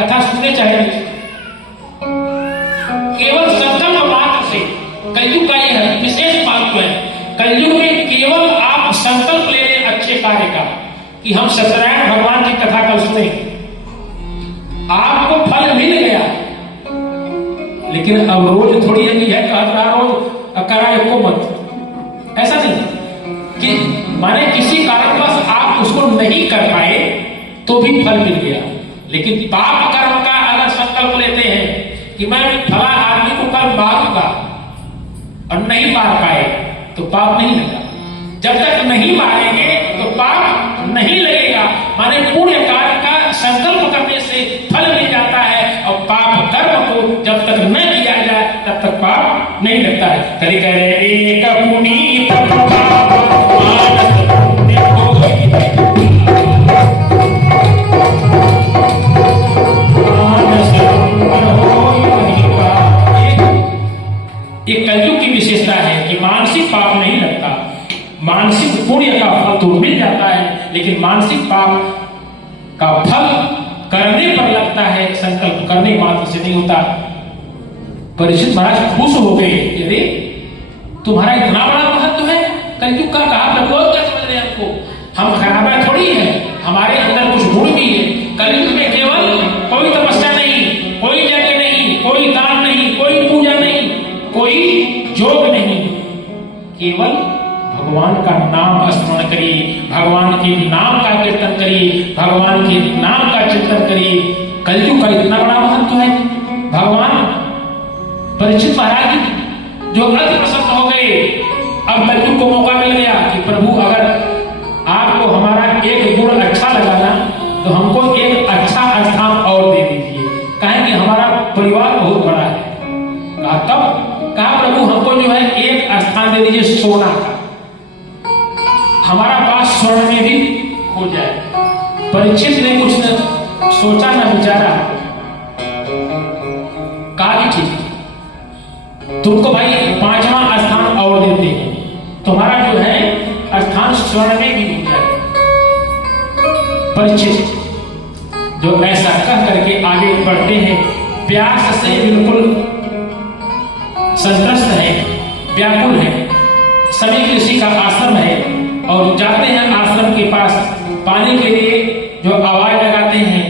कथा सुनने चाहिए। केवल संकल्प मात्र से कलयुग का यह विशेष बात है, कलयुग में केवल आप संकल्प ले लें अच्छे कार्य का कि हम सत्यनारायण भगवान की कथा कल सुने, आपको फल मिल गया। लेकिन अब रोज थोड़ी है कहता रोज कराए को मत, ऐसा नहीं कि माने किसी कारणवश आप उसको नहीं कर पाए तो भी फल मिल गया। लेकिन पाप कर्म का अगर संकल्प लेते हैं कि मैं फला आदमी को कल मारूंगा और नहीं मार पाए तो पाप नहीं लगा। जब तक नहीं मारेंगे तो पाप नहीं लगेगा। माने पुण्य कार्य का संकल्प करने से फल मिल जाता है और पाप कर्म को जब तक न किया जाए तब तक पाप नहीं लगता है। कभी कह रहे एक पुनीत ये कलयुग की विशेषता है कि मानसिक पाप नहीं लगता, मानसिक पुण्य का फल तो मिल जाता है लेकिन मानसिक पाप का फल करने पर लगता है, संकल्प करने मात्र से नहीं होता। परीक्षित महाराज खुश हो गए, अरे तुम्हारा इतना बड़ा महत्व है कलयुग का, कहा प्रभु क्या समझ रहे हैं हमको, हम खराबा थोड़ी है, हमारे अंदर कुछ गुण भी है। कलयुग में केवल कोई तपस्या नहीं, कोई यज्ञ नहीं, कोई दान नहीं, कोई पूजा नहीं, कोई योग नहीं, केवल भगवान का नाम स्मरण करिए, भगवान के नाम का कीर्तन करिए, भगवान के नाम का चिंतन करिए। कलयुग का इतना बड़ा महत्व है। भगवान परीक्षित महाराज जो अति प्रसन्न हो गए, अब कलयुग को मौका मिल गया कि प्रभु अगर आपको हमारा एक गुण अच्छा लगा ना तो हमको एक अच्छा स्थान और दे दीजिए, कहें कि हमारा परिवार बहुत बड़ा है। तब कहा प्रभु हमको जो है एक स्थान दे दीजिए सोना का, हमारा पास स्वर्ण में भी हो जाए। परीक्षित ने कुछ न सोचा न विचारा, कहा कि ठीक तुमको भाई 5वां स्थान और देते हैं, तुम्हारा जो है स्थान स्वर्ण में भी हो जाए। परीक्षित जो ऐसा कह करके आगे बढ़ते हैं, प्यास से बिल्कुल संत्रस्त है, व्याकुल है। सभी ऋषि का आश्रम है और जाते हैं आश्रम के पास पानी के लिए, जो आवाज लगाते हैं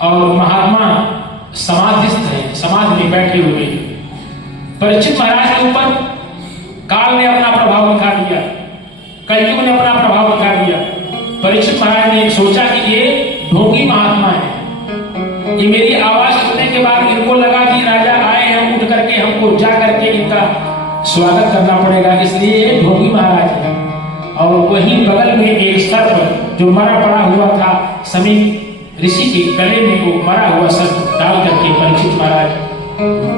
और महात्मा समाधिस्थ है, समाधि में बैठे हुए। परीक्षित महाराज के ऊपर काल ने अपना प्रभाव दिखा दिया, कलयुग ने अपना प्रभाव दिखा दिया। परीक्षित महाराज ने सोचा कि ये ढोंगी महात्मा है, ये मेरी आवाज सुनने के बाद इनको लगा कि राजा आए हैं, उठ करके हमको जा करके इनका स्वागत करना पड़ेगा, इसलिए ढोंगी महाराज है। और वहीं बगल में एक सर्प जो मरा पड़ा हुआ था, समीप ऋषि के गले में वो मरा हुआ सर्प डाल करके परीक्षित महाराज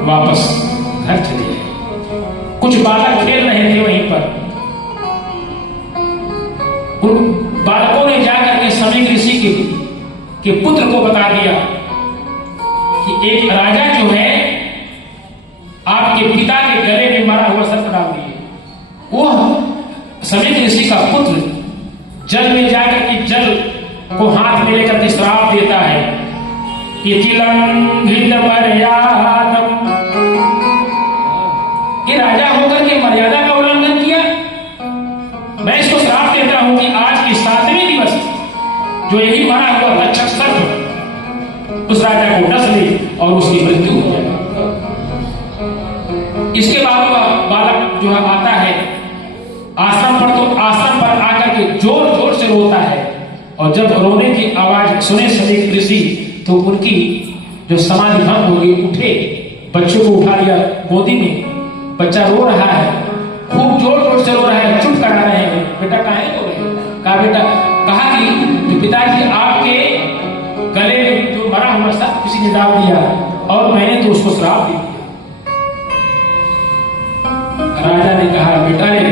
वापस घर चले गए। कुछ बालक खेल रहे थे वहीं पर, उन बालकों ने जाकर के समीप ऋषि के पुत्र को बता दिया कि एक राजा जो है आपके पिता के गले में मरा हुआ सर्प डाल दिए। वो समीप ऋषि का पुत्र जल में जाकर के जल को हाथ में लेकर के श्राप देता है, ये राजा होकर के मर्यादा का उल्लंघन किया। मैं इसको श्राप देता हूं कि आज के 7वें दिवस जो यही मरा हुआ रक्षक सर्प उस राजा को डस ले और उसकी मृत्यु हो जाए। इसके बाद वह बालक जो है आता है आश्रम पर, तो आश्रम पर आकर के जोर जोर से रोता है और जब रोने की आवाज सुने सभी ऋषि तो उनकी जो समाधि भंग हो गई, उठे, बच्चों को उठा लिया गोदी में। बच्चा रो रहा है, खूब जोर जोर से रो रहा है, चुप करा रहे हैं, बेटा काहे रो रहे हैं? कहा बेटा, कहा कि पिताजी आपके गले में जो मरा हुआ सर्प किसी ने डाल दिया और मैंने तो उसको श्राप दे दिया। राजा ने कहा बेटा ने,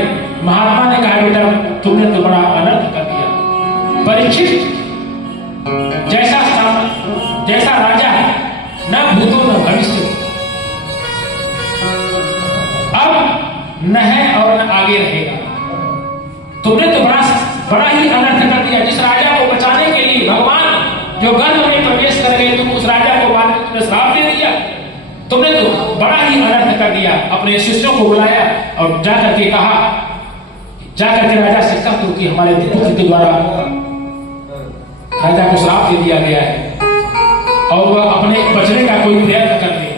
महात्मा ने कहा बेटा तुमने तो बड़ा अनर्थ कर दिया। परीक्षित जैसा राजा न भूतो न भविष्य, अब न है और न आगे रहेगा। तुमने तो बड़ा ही अनर्थ कर दिया। जिस राजा को बचाने के लिए भगवान जो गर्भ में प्रवेश कर गए, तुम उस राजा को बाद तुमने तो बड़ा ही अनर्थ कर दिया। अपने शिष्यों को बुलाया और जाकर के कहा, जाकर के राजा से कह दो कि हमारे पुत्र के द्वारा राजा को श्राप दे दिया गया है और वह अपने बचने का कोई प्रयत्न कर ले।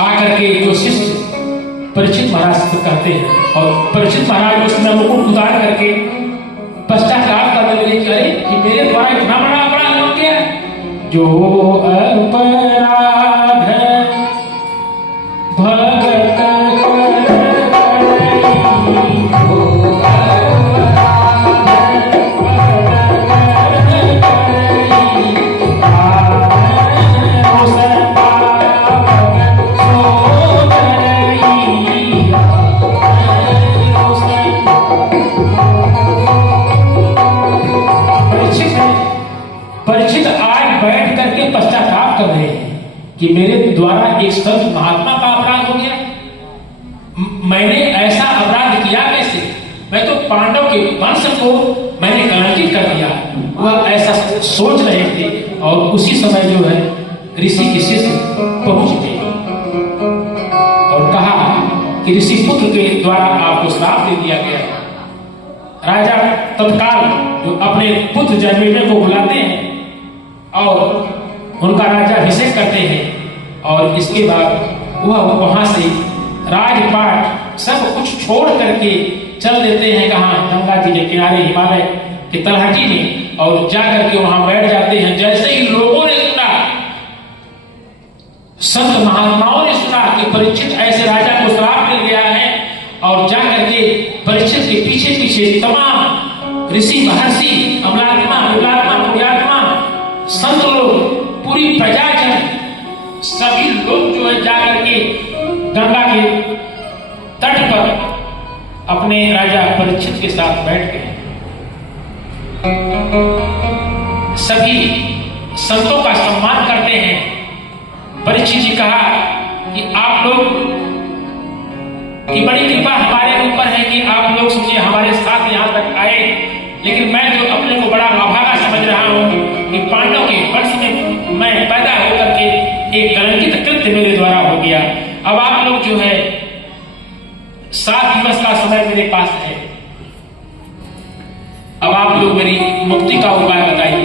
आकर के जो शिष्य परीक्षित महाराज से कहते हैं और परीक्षित महाराज उसमें मुकुट उतार करके पश्चाताप करने लगे कि अरे कि मेरे द्वारा इतना बड़ा अपराध हो गया। जो अपराध भगत परीक्षित आज बैठ करके पश्चाताप कर रहे हैं कि मेरे द्वारा एक संत महात्मा का अपराध हो गया। मैंने ऐसा अपराध किया कैसे? मैं तो पांडव के वंश को मैंने कलंकित कर दिया। वह ऐसा सोच रहे थे और उसी समय जो है ऋषि के शिष्य पहुंच गए और कहा कि ऋषि पुत्र के द्वारा आपको श्राप दे दिया गया। राजा तत्काल जो अपने पुत्र जन्मेजय को बुलाते हैं और उनका राज्य अभिषेक करते हैं और इसके बाद वह वहां से राजपाट सब कुछ छोड़ करके चल देते हैं कहाँ? गंगा जी के किनारे हिमालय के तलहटी में और जाकर के वहां बैठ जाते हैं। जैसे ही लोगों ने सुना, संत महात्माओं ने सुना कि परीक्षित ऐसे राजा को श्राप मिल गया है और जाकर के परीक्षित के पीछे पीछे तमाम ऋषि महर्षि अमलात्मा विमलात्मा पुण्यात्मा संत लोग पूरी प्रजाजन सभी लोग जो है जाकर के गंगा के तट पर अपने राजा परीक्षित के साथ बैठ गए। सभी संतों का सम्मान करते हैं। परीक्षित जी कहा कि आप लोग की बड़ी कृपा हमारे ऊपर है कि आप लोग सोचिए हमारे साथ यहाँ तक आए, लेकिन मैं जो अपने को बड़ा अभागा समझ रहा हूँ कि पांडव के वंश में मैं पैदा होकर के एक कलंकित कृत्य मेरे द्वारा हो गया। अब आप लोग जो है 7 दिवस का समय मेरे पास है, अब आप लोग मेरी मुक्ति का उपाय बताइए।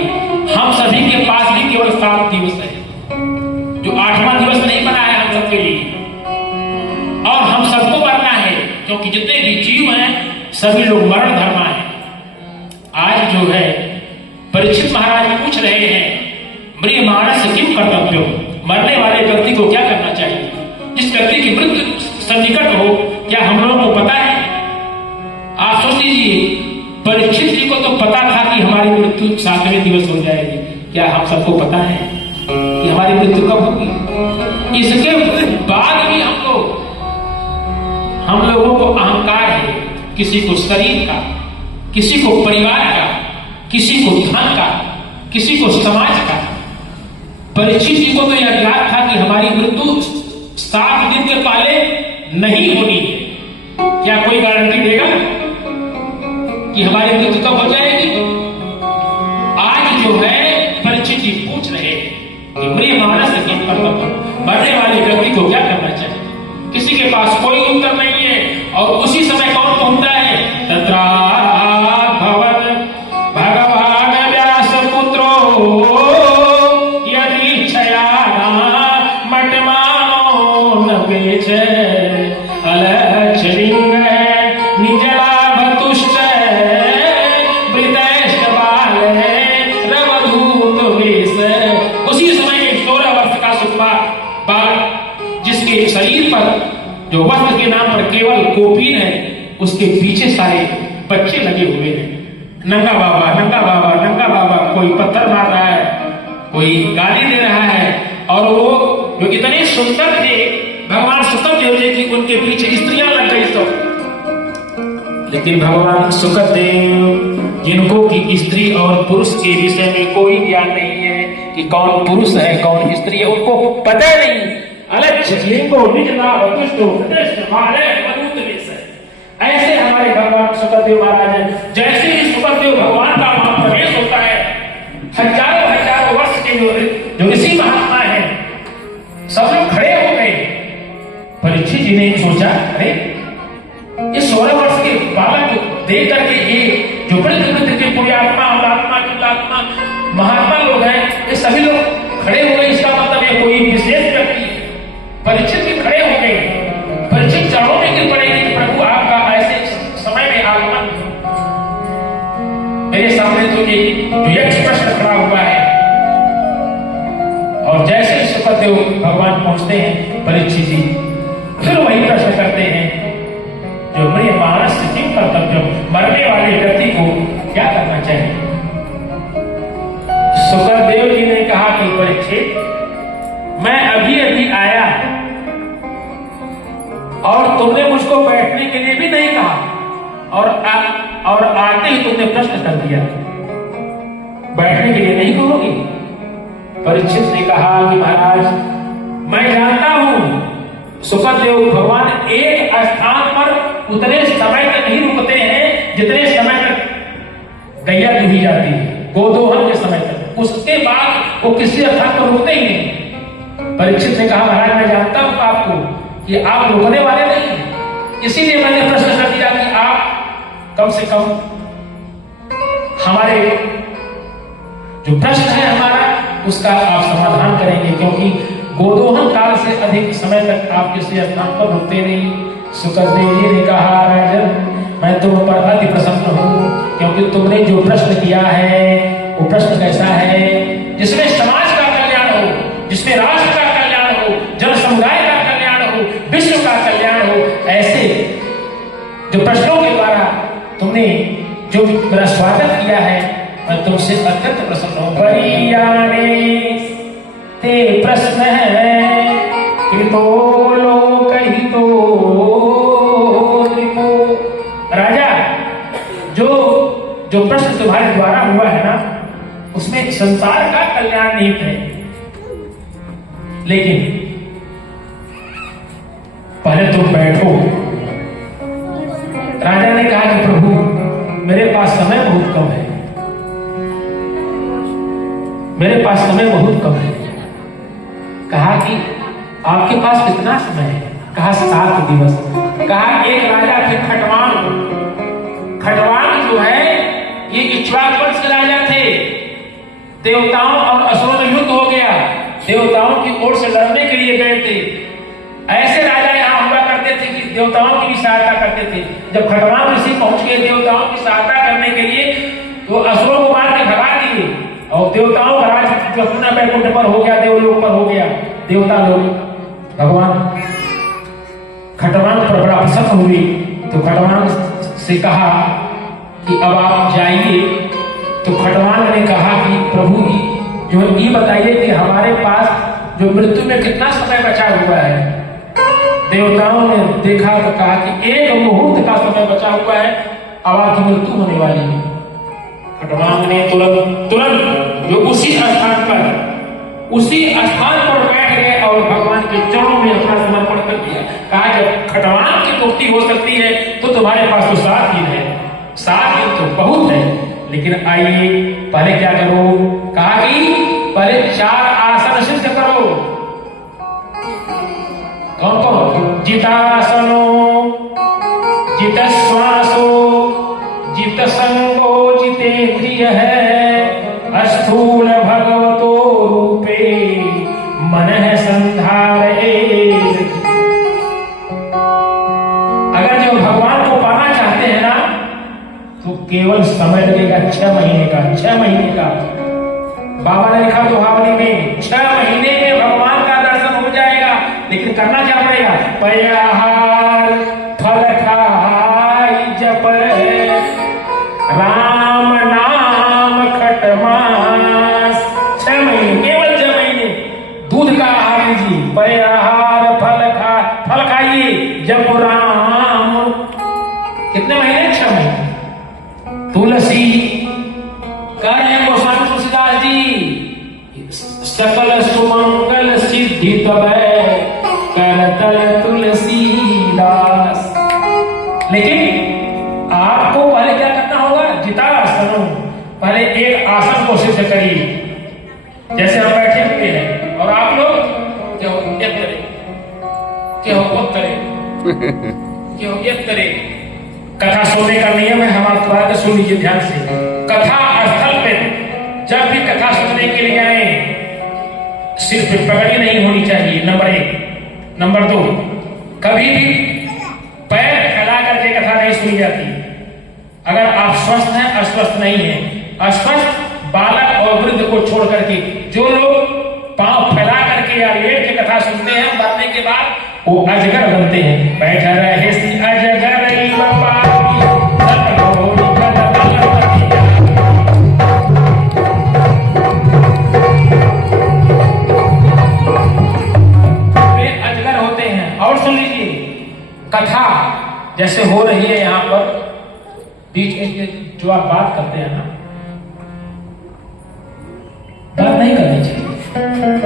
हम सभी के पास भी केवल 7 दिवस है, जो 8वां दिवस नहीं बना है हम सबके लिए, और हम सबको मरना है क्योंकि जितने भी जीव हैं सभी लोग मरण धर्मा है। आज जो है परीक्षित महाराज पूछ रहे हैं म्रियमाणस्य किम कर्तव्यो, मरने वाले व्यक्ति को क्या करना चाहिए? जिस व्यक्ति की मृत्यु सन्निकट हो, क्या हम लोगों को पता है? आप सोच लीजिए, परीक्षित जी को तो पता था कि हमारी मृत्यु 7वें दिवस हो जाएगी। क्या हम सबको पता है कि हमारी मृत्यु कब होगी? इसके बाद भी हम लोगों को अहंकार है, किसी को शरीर का, किसी को परिवार का, किसी को धन का, किसी को समाज का। परीक्षित जी को तो यह ज्ञात था कि हमारी मृत्यु 7 दिन के पहले नहीं होनी है। क्या कोई गारंटी देगा कि हमारी मृत्यु कब हो जाएगी? आज जो है परीक्षित जी पूछ रहे हैं कि म्रियमाणस्य किम कर्तव्यो, मरने वाले व्यक्ति को क्या करना चाहिए? किसी के पास कोई उत्तर नहीं है और उसी समय कौन पहुंचता है? तत्रा भगवान व्यास पुत्रो यदि क्षयाना मटमानो न पेचे अलक्षलिंग निज लाभ तुष्ट वृतैष्ट बाले रवधूत वेश। उसी समय एक 16 वर्ष का सुखा बालक जिसके शरीर पर जो वस्त्र के नाम पर केवल कोपीन है, उसके पीछे सारे बच्चे लगे हुए हैं। नंगा बाबा, नंगा बाबा, नंगा बाबा, कोई पत्थर मार रहा है, कोई गाली दे रहा है। और वो जो इतने सुंदर थे भगवान सुखदेव जी की, उनके पीछे स्त्रियां लग गई सब। लेकिन भगवान सुखदेव जिनको की स्त्री और पुरुष के विषय में कोई ज्ञान नहीं है कि कौन पुरुष है कौन स्त्री है, उनको पता नहीं। अलक्षलिंगो निज लाभ तुष्टो वृतैष्ट बाले रवधूत वेश। ऐसे हमारे भगवान सुखदेव महाराज हैं। जैसे ही सुखदेव भगवान का वहां प्रवेश होता है, हजारों हजारों वर्ष के जो ऋषि महात्मा हैं एक जो यक्ष प्रश्न खड़ा हुआ है। और जैसे ही सुखदेव भगवान पहुंचते हैं, परीक्षित जी फिर वही प्रश्न करते हैं जो मेरे मानस जीव कर्तव्य, मरने वाले व्यक्ति को क्या करना चाहिए। सुखदेव जी ने कहा कि परीक्षित, मैं अभी अभी आया और तुमने मुझको बैठने के लिए भी नहीं कहा और आते ही तुमने प्रश्न कर दिया, बैठने के लिए नहीं कहोगे। परीक्षित ने कहा कि महाराज, मैं जानता हूं सुखदेव भगवान एक स्थान पर उतने समय तक नहीं रुकते हैं जितने समय तक गैया दुही जाती है, गोदोहन के समय तक, उसके बाद वो किसी स्थान पर रुकते ही नहीं। परीक्षित ने कहा महाराज, मैं जानता हूं आपको कि आप रुकने वाले नहीं हैं, इसीलिए मैंने प्रश्न कर दिया कि आप कम से कम हमारे जो प्रश्न है हमारा उसका आप समाधान करेंगे, क्योंकि गोदोहन काल से अधिक समय तक आप किसी स्थान पर रुकते नहीं। सुखदेव जी ने कहा, राजन, मैं तुम पर अति प्रसन्न हूं, क्योंकि तुमने जो प्रश्न किया है वो प्रश्न कैसा है जिसमें समाज का कल्याण हो, जिसमें राष्ट्र का कल्याण हो, जन समुदाय का कल्याण हो, विश्व का कल्याण हो। ऐसे जो प्रश्नों के द्वारा तुमने जो मेरा स्वागत किया है, मैं तुमसे अत्यंत प्रसन्न हूं। परियाने ते प्रश्न है कृतो लोकहितो निपो। राजा, जो प्रश्न तुम्हारे द्वारा हुआ है ना, उसमें संसार का कल्याण निहित है, लेकिन पहले तुम बैठो। राजा ने कहा कि प्रभु, मेरे पास समय बहुत कम है, मेरे पास समय बहुत कम है। कहा कि आपके पास कितना समय है? कहा 7 दिवस। कहा एक राजा थे खटवांग। खटवांग जो है ये इक्ष्वाकु वंश के राजा थे। देवताओं और असुरों में युद्ध हो गया, देवताओं की ओर से लड़ने के लिए गए थे। ऐसे राजा यहाँ हुआ करते थे कि देवताओं की भी सहायता करते थे। जब खटवांग ऋषि पहुंच गए देवताओं की सहायता करने के लिए, तो असुरों को मार के भगा दिए और देवताओं का राज जो बैकुंठ पर हो गया, देवलोक पर हो गया। देवता लोग भगवान खटवांग पर बड़ा प्रसन्न हुए, तो खटवांग से कहा कि अब आप जाइए। तो खटवांग ने कहा कि प्रभु जी, जो ये बताइए कि हमारे पास जो मृत्यु में कितना समय बचा हुआ है। देवताओं ने देखा तो कहा कि 1 मुहूर्त का समय बचा हुआ है, अब आपकी मृत्यु होने वाली है। खटवांग ने तुरंत जो उसी स्थान पर बैठ गए और भगवान के चरणों में अपना समर्पण कर दिया। कहा जब खटवांग की मुक्ति हो सकती है तो तुम्हारे पास तो 7 दिन है। 7 दिन तो बहुत है, लेकिन आइए पहले क्या करो। कहा कि पहले 4 आसन सिद्ध करो। कौन कौन? जितासनो, जितश्वासो, जितसंगो, जितेंद्रिय है, अस्थूल भगवतो रूपे मनः संधारे। अगर जो भगवान को पाना चाहते हैं ना, तो केवल समय लगेगा 6 महीने का। 6 महीने का बाबा ने लिखा दोहावली में, 6 महीने में भगवान का दर्शन हो जाएगा। लेकिन करना क्या पड़ेगा? पयाहार फल खाई जप राम नाम खटमास। 6 महीने, केवल 6 महीने दूध का आहार लीजिए, पयाहार फल खाइए, जप राम। कितने महीने? 6 महीने। तुलसी कह रहे हैं गोस्वामी तुलसीदास जी, सकल सुमंगल सिद्धि तबै करतल तुलसीदास। लेकिन आपको पहले क्या करना होगा? जितासन। पहले एक आसन को सिद्ध करिए। जैसे हम बैठे हुए हैं और आप लोग क्या हो एक करें, क्या हो एक करें, क्या हो एक करें। कथा सुनने का नियम है, हम आपको आगे सुन लीजिए ध्यान से। कथा स्थल पे जब भी कथा सुनने के लिए आए, सिर्फ पगड़ी नहीं होनी चाहिए, नंबर 1। नंबर 2, कभी भी पैर फैला करके कथा नहीं सुनी जाती। अगर आप स्वस्थ हैं, अस्वस्थ नहीं हैं, स्वस्थ बालक और वृद्ध को छोड़ करके जो लोग पांव फैला करके या लेट के कथा सुनते हैं मरने के बाद, वो अजगर बनते हैं। बैठ रहे सी अजगर अजगर होते हैं। और सुन लीजिए, कथा जैसे हो रही है यहाँ पर, बीच में जो आप बात करते हैं ना, बात नहीं करनी चाहिए।